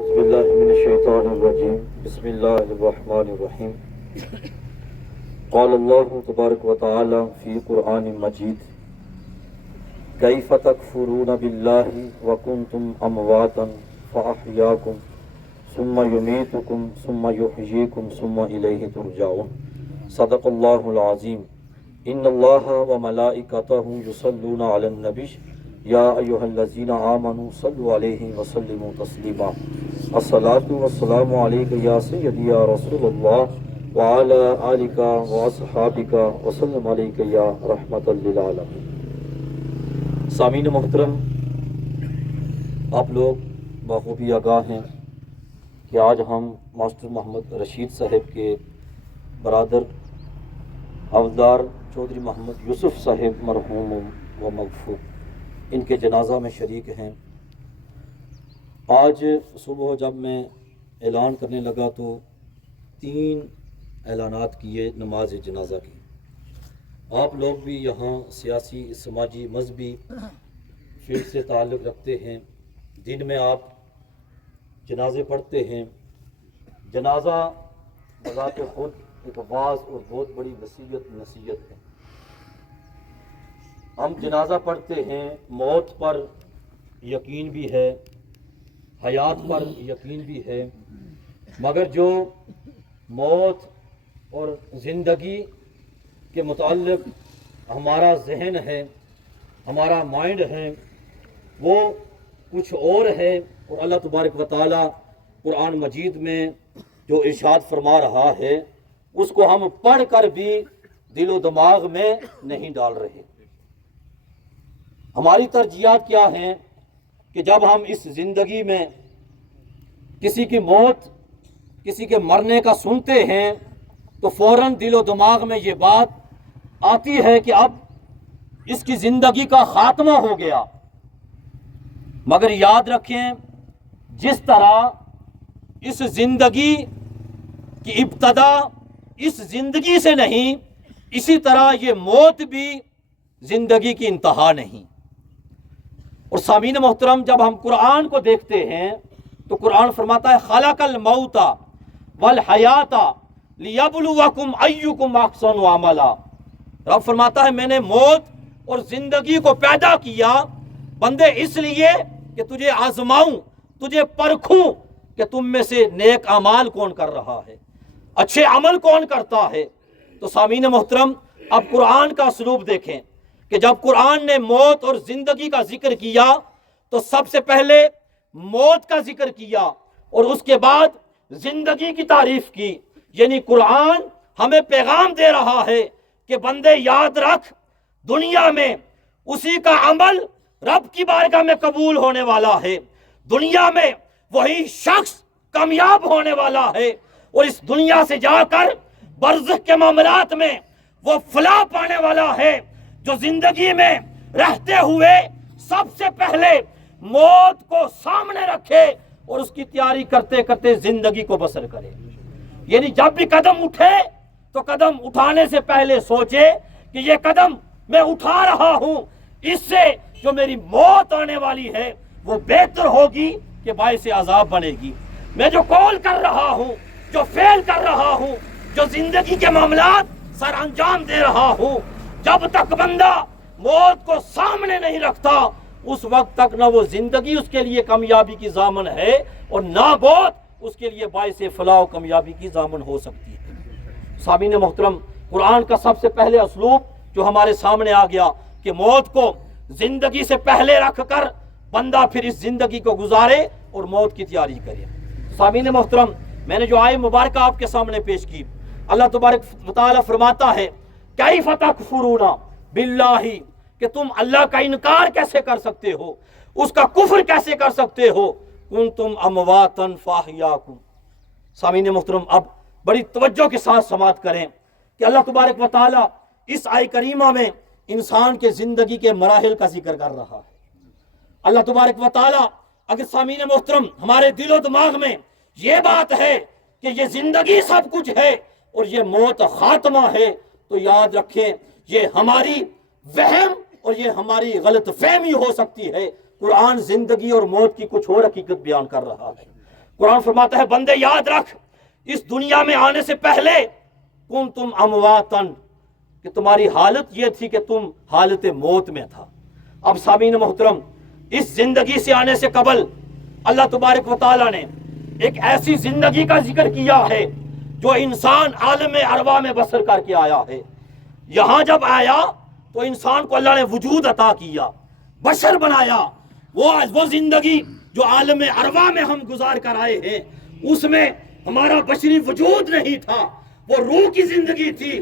اعوذ باللہ من الشیطان الرجیم بسم اللہ الرحمن الرحیم قال اللہ تبارک و تعالی فی قرآن مجید کیف تکفرون باللہ وکنتم امواتا فاحیاکم ثم یمیتکم ثم یحییکم ثم الیہ ترجعون صدق اللہ العظیم ان اللہ وملائکتہ یصلون علی النبی یا ایہا الذین آمنوا صلوا علیہ وسلموا تسلیما الصلاۃ والسلام علیک یا سیدی یا رسول اللہ وعلی آلک واصحابک وسلم علیک یا رحمت للعالمین۔ سامعین محترم، آپ لوگ بخوبی آگاہ ہیں کہ آج ہم ماسٹر محمد رشید صاحب کے برادر حوالدار چودھری محمد یوسف صاحب مرحوم و مغفور ان کے جنازہ میں شریک ہیں۔ آج صبح جب میں اعلان کرنے لگا تو 3 اعلانات کیے نماز جنازہ کی۔ آپ لوگ بھی یہاں سیاسی، سماجی، مذہبی فیلڈ سے تعلق رکھتے ہیں، دن میں آپ جنازے پڑھتے ہیں۔ جنازہ بذات خود ایک واعظ اور بہت بڑی نصیحت ہے۔ ہم جنازہ پڑھتے ہیں، موت پر یقین بھی ہے، حیات پر یقین بھی ہے، مگر جو موت اور زندگی کے متعلق ہمارا ذہن ہے، ہمارا مائنڈ ہے، وہ کچھ اور ہے، اور اللہ تبارک و تعالی قرآن مجید میں جو ارشاد فرما رہا ہے اس کو ہم پڑھ کر بھی دل و دماغ میں نہیں ڈال رہے۔ ہماری ترجیحات کیا ہیں کہ جب ہم اس زندگی میں کسی کی موت، کسی کے مرنے کا سنتے ہیں تو فوراً دل و دماغ میں یہ بات آتی ہے کہ اب اس کی زندگی کا خاتمہ ہو گیا۔ مگر یاد رکھیں، جس طرح اس زندگی کی ابتدا اس زندگی سے نہیں، اسی طرح یہ موت بھی زندگی کی انتہا نہیں۔ اور سامعین محترم، جب ہم قرآن کو دیکھتے ہیں تو قرآن فرماتا ہے خلق الموت والحیات لیبلوکم ایکم احسن عملا۔ رب فرماتا ہے میں نے موت اور زندگی کو پیدا کیا بندے اس لیے کہ تجھے آزماؤں، تجھے پرکھوں کہ تم میں سے نیک اعمال کون کر رہا ہے، اچھے عمل کون کرتا ہے۔ تو سامعین محترم، اب قرآن کا اسلوب دیکھیں کہ جب قرآن نے موت اور زندگی کا ذکر کیا تو سب سے پہلے موت کا ذکر کیا اور اس کے بعد زندگی کی تعریف کی۔ یعنی قرآن ہمیں پیغام دے رہا ہے کہ بندے یاد رکھ، دنیا میں اسی کا عمل رب کی بارگاہ میں قبول ہونے والا ہے، دنیا میں وہی شخص کامیاب ہونے والا ہے، اور اس دنیا سے جا کر برزخ کے معاملات میں وہ فلاح پانے والا ہے جو زندگی میں رہتے ہوئے سب سے پہلے موت کو سامنے رکھے اور اس کی تیاری کرتے کرتے زندگی کو بسر کرے۔ یعنی جب بھی قدم اٹھے تو قدم اٹھانے سے پہلے سوچے کہ یہ قدم میں اٹھا رہا ہوں، اس سے جو میری موت آنے والی ہے وہ بہتر ہوگی کہ باعث عذاب بنے گی۔ میں جو کال کر رہا ہوں، جو فیل کر رہا ہوں، جو زندگی کے معاملات سر انجام دے رہا ہوں، جب تک بندہ موت کو سامنے نہیں رکھتا اس وقت تک نہ وہ زندگی اس کے لیے کامیابی کی ضامن ہے اور نہ موت اس کے لیے باعث فلاح و کامیابی کی ضامن ہو سکتی ہے۔ سامعین محترم، قرآن کا سب سے پہلے اسلوب جو ہمارے سامنے آ گیا کہ موت کو زندگی سے پہلے رکھ کر بندہ پھر اس زندگی کو گزارے اور موت کی تیاری کرے۔ سامعین محترم، میں نے جو آیت مبارکہ آپ کے سامنے پیش کی، اللہ تبارک و تعالی فرماتا ہے کیف تکفرون باللہ، کہ تم اللہ کا انکار کیسے کر سکتے ہو، اس کا کفر کیسے کر سکتے ہو، کنتم امواتا فاحیاکم۔ سامعین محترم، اب بڑی توجہ کے ساتھ سماعت کریں کہ اللہ تبارک و تعالی اس آیت کریمہ میں انسان کے زندگی کے مراحل کا ذکر کر رہا ہے۔ اللہ تبارک و تعالی اگر سامعین محترم ہمارے دل و دماغ میں یہ بات ہے کہ یہ زندگی سب کچھ ہے اور یہ موت خاتمہ ہے، تو یاد رکھیں یہ ہماری وہم اور یہ ہماری غلط فہمی ہو سکتی ہے۔ قرآن زندگی اور موت کی کچھ اور حقیقت بیان کر رہا ہے۔ قرآن فرماتا ہے بندے یاد رکھ اس دنیا میں آنے سے پہلے کنتم امواتن کہ تمہاری حالت یہ تھی کہ تم حالت موت میں تھا۔ اب سامعین محترم، اس زندگی سے آنے سے قبل اللہ تبارک و تعالیٰ نے ایک ایسی زندگی کا ذکر کیا ہے جو انسان عالم ارواح میں بسر کر کے آیا ہے۔ یہاں جب آیا تو انسان کو اللہ نے وجود عطا کیا، بشر بنایا۔ وہ زندگی جو عالم ارواح میں ہم گزار کر آئے ہیں اس میں ہمارا بشری وجود نہیں تھا، وہ روح کی زندگی تھی۔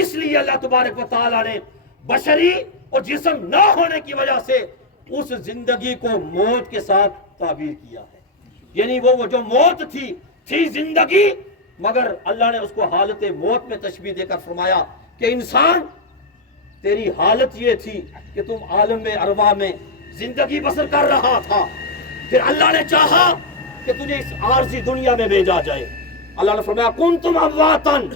اس لیے اللہ تبارک و تعالیٰ نے بشری اور جسم نہ ہونے کی وجہ سے اس زندگی کو موت کے ساتھ تعبیر کیا ہے۔ یعنی وہ جو موت تھی زندگی، مگر اللہ نے اس کو حالت موت میں تشبیہ دے کر فرمایا کہ انسان تیری حالت یہ تھی کہ تم عالم ارواح میں زندگی بسر کر رہا تھا، پھر اللہ نے چاہا کہ تجھے اس عارضی دنیا میں بھیجا جائے۔ اللہ نے فرمایا کنتم امواتن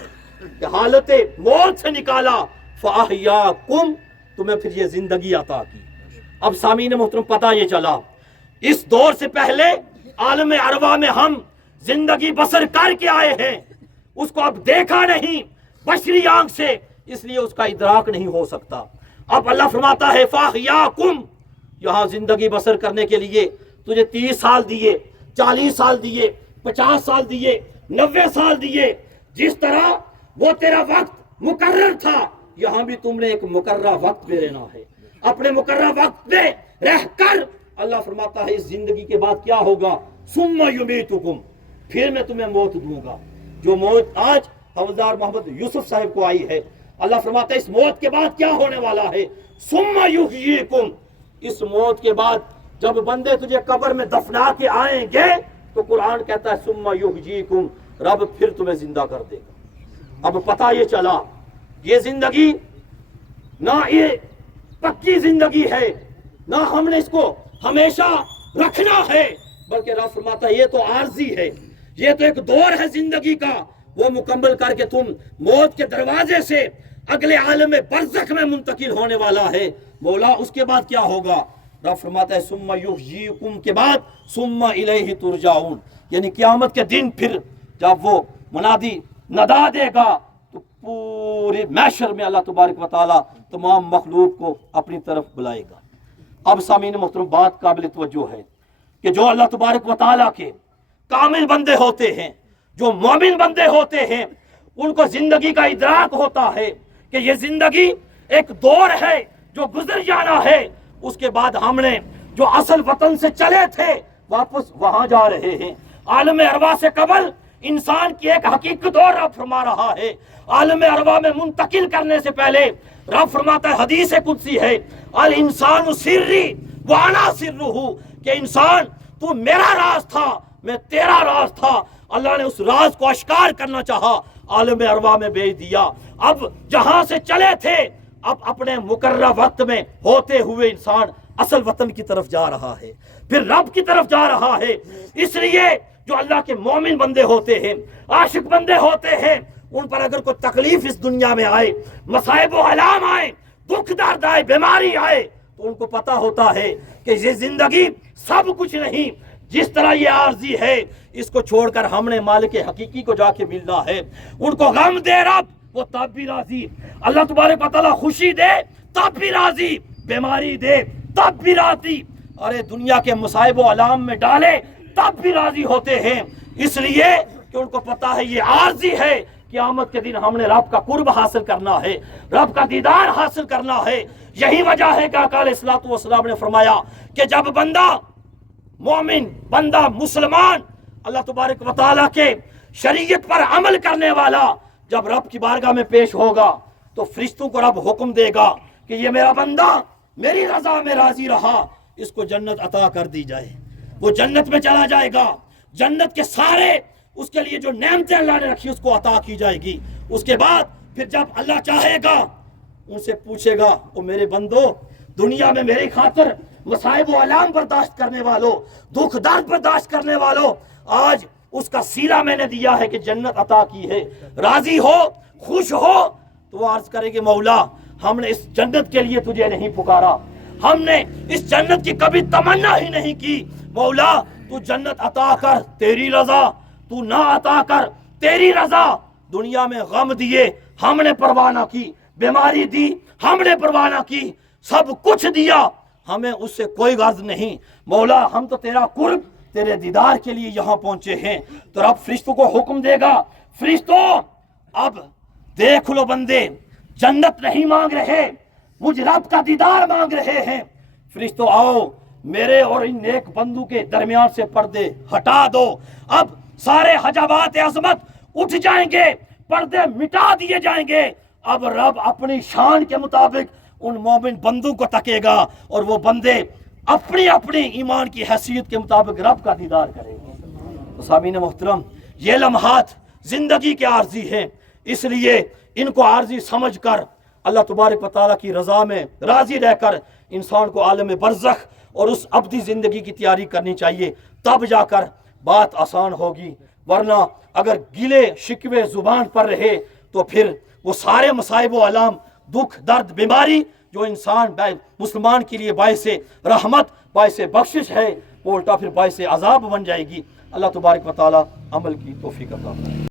کہ حالت موت سے نکالا، فاحیاکم تمہیں پھر یہ زندگی عطا کی۔ اب سامعین محترم پتہ یہ چلا اس دور سے پہلے عالم ارواح میں ہم زندگی بسر کر کے آئے ہیں، اس کو اب دیکھا نہیں بشری آنکھ سے، اس لیے اس کا ادراک نہیں ہو سکتا۔ اب اللہ فرماتا ہے فاحیاکم، یہاں زندگی بسر کرنے کے لیے تجھے 30 سال دیے، 40 سال دیے، 50 سال دیے، 90 سال دیے، جس طرح وہ تیرا وقت مقرر تھا یہاں بھی تم نے ایک مقررہ وقت پہ رہنا ہے۔ اپنے مقررہ وقت پہ رہ کر اللہ فرماتا ہے اس زندگی کے بعد کیا ہوگا، ثم یمیتکم، پھر میں تمہیں موت دوں گا۔ جو موت آج حوالدار محمد یوسف صاحب کو آئی ہے، اللہ فرماتا ہے اس موت کے بعد کیا ہونے والا ہے، ثم یحییکم، اس موت کے بعد جب بندے تجھے قبر میں دفنا کے آئیں گے تو قرآن کہتا ہے ثم یحییکم، رب پھر تمہیں زندہ کر دے گا۔ اب پتہ یہ چلا یہ زندگی نہ یہ پکی زندگی ہے، نہ ہم نے اس کو ہمیشہ رکھنا ہے، بلکہ رب فرماتا ہے یہ تو عارضی ہے، یہ تو ایک دور ہے زندگی کا، وہ مکمل کر کے تم موت کے دروازے سے اگلے عالم برزخ میں منتقل ہونے والا ہے۔ مولا اس کے بعد کیا ہوگا، رب فرماتا ہے ثم یحییکم کے بعد ثم الیہ ترجعون، یعنی قیامت کے دن پھر جب وہ منادی ندا دے گا تو پورے محشر میں اللہ تبارک و تعالی تمام مخلوق کو اپنی طرف بلائے گا۔ اب سامعین محترم بات قابل توجہ ہے کہ جو اللہ تبارک و تعالی کے کامل بندے ہوتے ہیں، جو مومن بندے ہوتے ہیں، ان کو زندگی کا ادراک ہوتا ہے کہ یہ زندگی ایک دور ہے جو گزر جانا ہے، اس کے بعد ہم نے جو اصل وطن سے چلے تھے واپس وہاں جا رہے ہیں۔ عالم ارواح سے قبل انسان کی ایک حقیقت اور رب فرما رہا ہے، عالم ارواح میں منتقل کرنے سے پہلے رب فرماتا ہے، حدیث قدسی ہے، الانسان سری وانا سرہ، کہ انسان تو میرا راز تھا میں تیرا راز تھا۔ اللہ نے اس راز کو اشکار کرنا چاہا، عالم ارواح میں بھیج دیا۔ اب جہاں سے چلے تھے اب اپنے مقررہ وقت میں ہوتے ہوئے انسان اصل وطن کی طرف جا رہا ہے، پھر رب کی طرف جا رہا ہے۔ اس لیے جو اللہ کے مومن بندے ہوتے ہیں، عاشق بندے ہوتے ہیں، ان پر اگر کوئی تکلیف اس دنیا میں آئے، مصائب و آلام آئے، دکھ درد آئے، بیماری آئے، تو ان کو پتہ ہوتا ہے کہ یہ زندگی سب کچھ نہیں، جس طرح یہ عارضی ہے اس کو چھوڑ کر ہم نے مالک حقیقی کو جا کے ملنا ہے۔ ان کو غم دے رب وہ تب بھی راضی، اللہ تبارک و تعالیٰ خوشی دے تب بھی راضی، بیماری دے تب بھی راضی، ارے دنیا کے مصائب و علام میں ڈالے تب بھی راضی ہوتے ہیں، اس لیے کہ ان کو پتا ہے یہ عارضی ہے، قیامت کے دن ہم نے رب کا قرب حاصل کرنا ہے، رب کا دیدار حاصل کرنا ہے۔ یہی وجہ ہے کہ آقا علیہ الصلوۃ والسلام نے فرمایا کہ جب بندہ مومن، بندہ مسلمان، اللہ تبارک و تعالیٰ کے شریعت پر عمل کرنے والا جب رب کی بارگاہ میں پیش ہوگا تو فرشتوں کو رب حکم دے گا کہ یہ میرا بندہ میری رضا میں راضی رہا، اس کو جنت عطا کر دی جائے۔ وہ جنت میں چلا جائے گا، جنت کے سارے اس کے لیے جو نعمتیں اللہ نے رکھی اس کو عطا کی جائے گی۔ اس کے بعد پھر جب اللہ چاہے گا ان سے پوچھے گا، او میرے بندو دنیا میں میری خاطر مصائب و آلام برداشت کرنے والوں، دکھ درد برداشت کرنے والوں، آج اس کا سیلا میں نے دیا ہے کہ جنت عطا کی ہے، راضی ہو، خوش ہو، تو وہ عرض کرے گے مولا ہم نے اس جنت کے لیے تجھے نہیں پکارا، ہم نے اس جنت کی کبھی تمنا ہی نہیں کی۔ مولا تو جنت عطا کر تیری رضا، تو نہ عطا کر تیری رضا۔ دنیا میں غم دیے ہم نے پرواہ نہ کی، بیماری دی ہم نے پرواہ نہ کی، سب کچھ دیا ہمیں اس سے کوئی غرض نہیں۔ مولا ہم تو تیرا قرب، تیرے دیدار کے لیے یہاں پہنچے ہیں۔ تو رب فرشتوں کو حکم دے گا، فرشتوں اب دیکھ لو بندے جنت نہیں مانگ رہے، مجھ رب کا دیدار مانگ رہے ہیں۔ فرشتوں آؤ میرے اور ان نیک بندوں کے درمیان سے پردے ہٹا دو۔ اب سارے حجابات عظمت اٹھ جائیں گے، پردے مٹا دیے جائیں گے۔ اب رب اپنی شان کے مطابق ان مومن بندوں کو تکے گا، اور وہ بندے اپنی اپنی ایمان کی حیثیت کے مطابق رب کا دیدار کریں گے۔ سامعین محترم، یہ لمحات زندگی کے عارضی ہیں، اس لیے ان کو عارضی سمجھ کر اللہ تبارک و تعالیٰ کی رضا میں راضی رہ کر انسان کو عالم برزخ اور اس ابدی زندگی کی تیاری کرنی چاہیے، تب جا کر بات آسان ہوگی۔ ورنہ اگر گلے شکوے زبان پر رہے تو پھر وہ سارے مصائب و علام، دکھ درد بیماری جو انسان مسلمان کے لیے باعث رحمت باعث بخشش ہے، وہ الٹا پھر باعث عذاب بن جائے گی۔ اللہ تبارک و تعالیٰ عمل کی توفیق عطا فرمائے۔